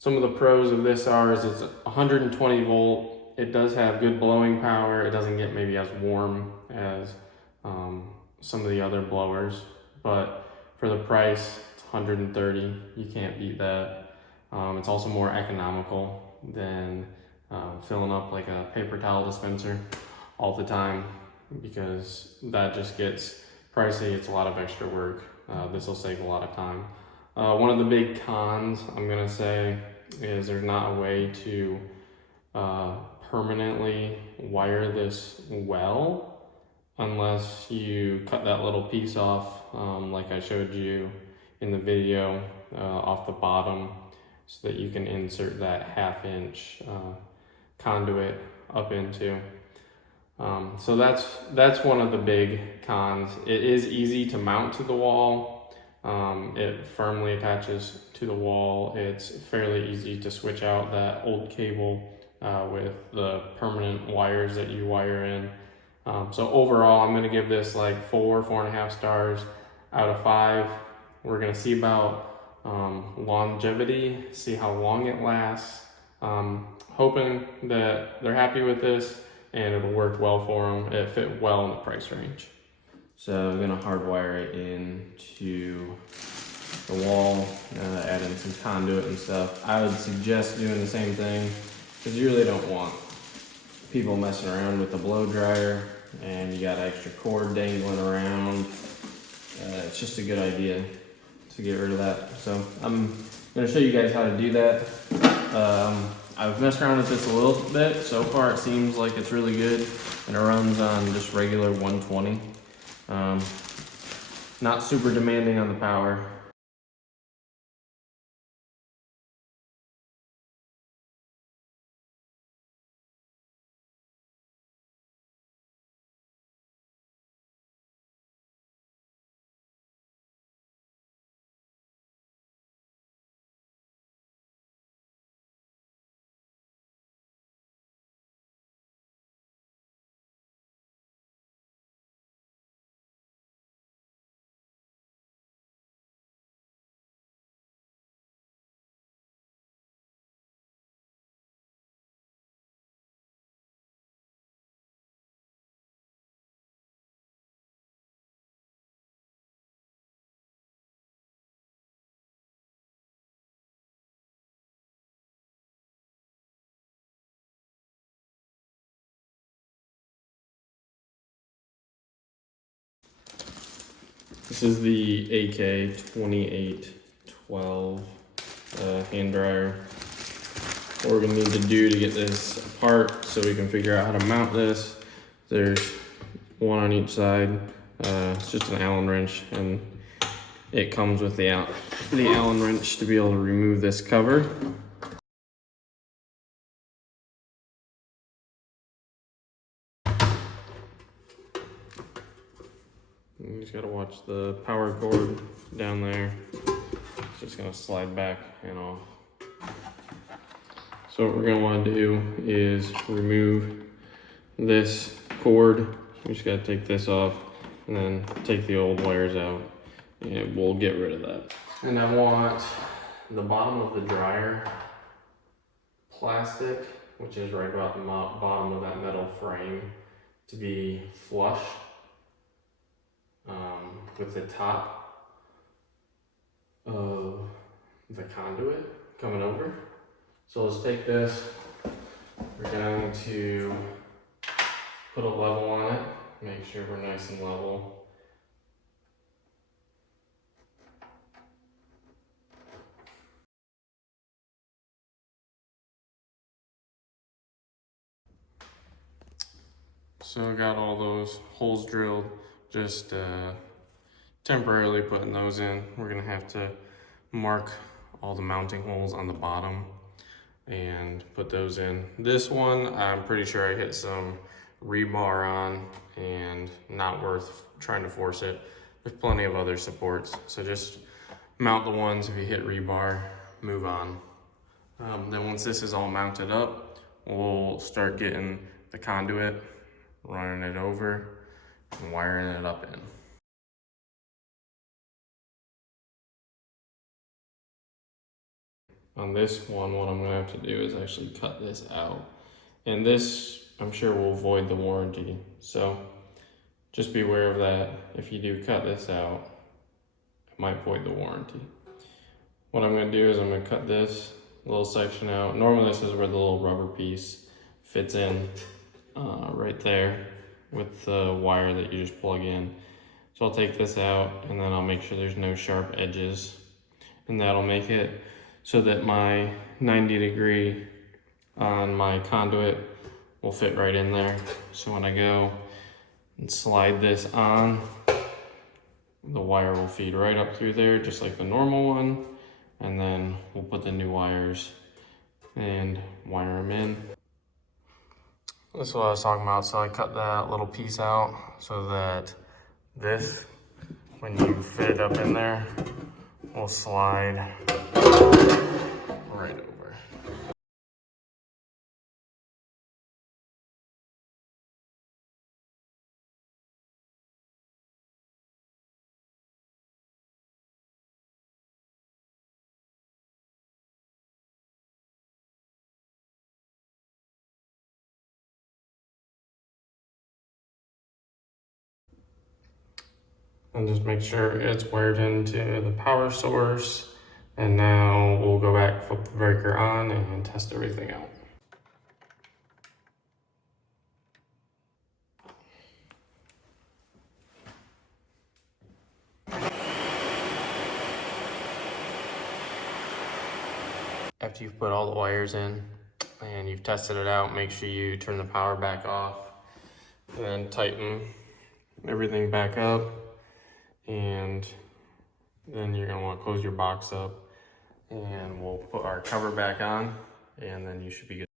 Some of the pros of this are is it's 120 volt. It does have good blowing power. It doesn't get maybe as warm as some of the other blowers, but for the price, it's 130. You can't beat that. It's also more economical than filling up like a paper towel dispenser all the time, because that just gets pricey. It's a lot of extra work. This will save a lot of time. One of the big cons, I'm gonna say, is there's not a way to permanently wire this well unless you cut that little piece off, like I showed you in the video, off the bottom, so that you can insert that 1/2 inch conduit up into. So that's one of the big cons. It is easy to mount to the wall. It firmly attaches to the wall. It's fairly easy to switch out that old cable with the permanent wires that you wire in. So overall, I'm gonna give this like 4.5 stars out of 5. We're gonna see about longevity, see how long it lasts. Hoping that they're happy with this and it'll work well for them. It fit well in the price range. So I'm gonna hardwire it into the wall, add in some conduit and stuff. I would suggest doing the same thing, because you really don't want people messing around with the blow dryer and you got extra cord dangling around. It's just a good idea to get rid of that. So I'm gonna show you guys how to do that. I've messed around with this a little bit. So far it seems like it's really good, and it runs on just regular 120. Not super demanding on the power. This is the AK2812 hand dryer. What we're gonna need to do to get this apart so we can figure out how to mount this. There's one on each side. It's just an Allen wrench, and it comes with the Allen wrench to be able to remove this cover. You just gotta watch the power cord down there. It's just gonna slide back and off. So what we're gonna wanna do is remove this cord. We just gotta take this off and then take the old wires out, and we'll get rid of that. And I want the bottom of the dryer plastic, which is right about the bottom of that metal frame, to be flush with the top of the conduit coming over. So let's take this, we're going to put a level on it, make sure we're nice and level. So I got all those holes drilled, just temporarily putting those in. We're gonna have to mark all the mounting holes on the bottom and put those in. This one, I'm pretty sure I hit some rebar on, and not worth trying to force it. There's plenty of other supports, so just mount the ones. If you hit rebar, move on. Then once this is all mounted up, we'll start getting the conduit, running it over and wiring it up in. on this one, what I'm gonna have to do is actually cut this out. And this, I'm sure, will void the warranty. So just be aware of that. If you do cut this out, it might void the warranty. What I'm gonna do is I'm gonna cut this little section out. Normally this is where the little rubber piece fits in, right there with the wire that you just plug in. So I'll take this out and then I'll make sure there's no sharp edges, and that'll make it so that my 90-degree on my conduit will fit right in there. So when I go and slide this on, the wire will feed right up through there just like the normal one, and then we'll put the new wires and wire them in. This is what I was talking about. So I cut that little piece out so that this, when you fit it up in there, will slide right over. And just make sure it's wired into the power source. And now we'll go back, flip the breaker on, and test everything out. After you've put all the wires in and you've tested it out, make sure you turn the power back off and then tighten everything back up. And then you're gonna wanna close your box up, and we'll put our cover back on, and then you should be good.